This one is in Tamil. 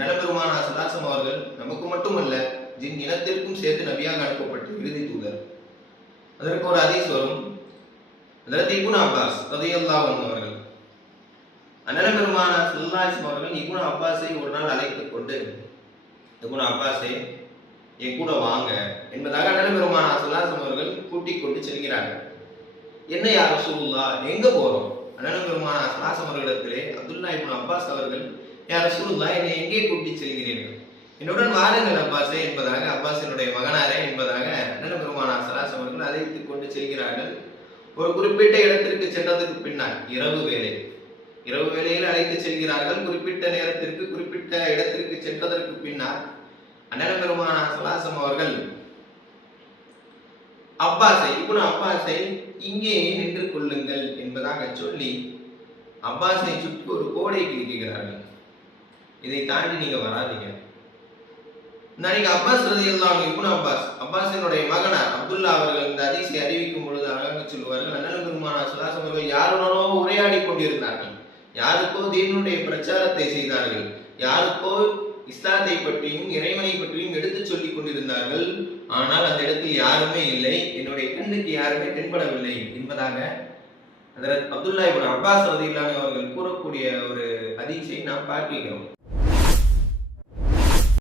நலபெருமானா சல்லாசம் அவர்கள் நமக்கு மட்டுமல்ல ஜின் இனத்திற்கும் சேர்த்து நபியாக அனுப்பப்பட்ட இறுதி தூதர். அதற்கு ஒரு ஹதீஸ் வரும். ஹஜ்ரத் இப்னு அப்பாஸ் ரலியல்லாஹு அன்ஹு அவர்கள் நலபெருமானா ஸல்லல்லாஹு அவர்கள் இப்னு அப்பாஸை ஒரு நாள் அழைத்துக் கொண்டு, இப்னு அப்பாஸே என் கூட வாங்க என்பதாக நலபெருமானா ஸல்லல்லாஹு அவர்கள் கூட்டிக் கொண்டு செல்கிறார்கள். என்ன யா ரசூலுல்லாஹ், எங்க போறோம்? நலபெருமானா ஸல்லல்லாஹு அவர்களிடத்திலே அப்துல்லா இப்னு அப்பாஸ் அவர்கள், யா ரசூலுல்லாஹ், என்னை எங்கே கூட்டிச் செல்கிறீர்கள்? என்னுடன் வாருங்கள் அப்பாஸே என்பதாக, அப்பாஸினுடைய மகனாரே என்பதாக நலபெருமானா ஸல்லல்லாஹு அவர்கள் அழைத்துக் கொண்டு செல்கிறார்கள். ஒரு குறிப்பிட்ட இடத்திற்கு சென்றதற்கு பின்னால் இரவு வேளையில் அழைத்து செல்கிறார்கள். குறிப்பிட்ட நேரத்திற்கு குறிப்பிட்ட இடத்திற்கு சென்றதற்கு பின்னால் அண்ணன் பெருமானா ஸல்லல்லாஹு அவர்கள் இப்னு அப்பாஸை இங்கே நின்று கொள்ளுங்கள் என்பதாக சொல்லி அப்பாஸை சுற்றி ஒரு கோடை கிழிக்கிறார்கள். இதை தாண்டி நீங்க வராதீங்க. நாளைக்கு அப்பாஸ் ரலியல்லாஹு அன்ஹு இப்னு அப்பாஸினுடைய மகனார் அப்துல்லா அவர்கள் இந்த ஹதீஸை அறிவிக்கும் பொழுது அழகாக சொல்வார்கள், அண்ணன் பெருமானா ஸல்லல்லாஹு அவர்கள் யாருடனோ உரையாடி கொண்டிருந்தார்கள். யாருக்கோ தீனுடைய பிரச்சாரத்தை செய்தார்கள். யாருக்கோ இஸ்லாத்தை பற்றியும் இறைவனை பற்றியும் எடுத்து சொல்லிக் கொண்டிருந்தார்கள். ஆனால் அந்த இடத்தில் யாருமே இல்லை, என்னுடைய கண்ணுக்கு யாருமே தென்படவில்லை என்பதாக ஹஜ்ரத் அப்துல்லா இப்னு அப்பாஸ் ரலியல்லாஹு அவர்கள் கூறக்கூடிய ஒரு ஹதீஸை நாம் பார்க்கிறோம்.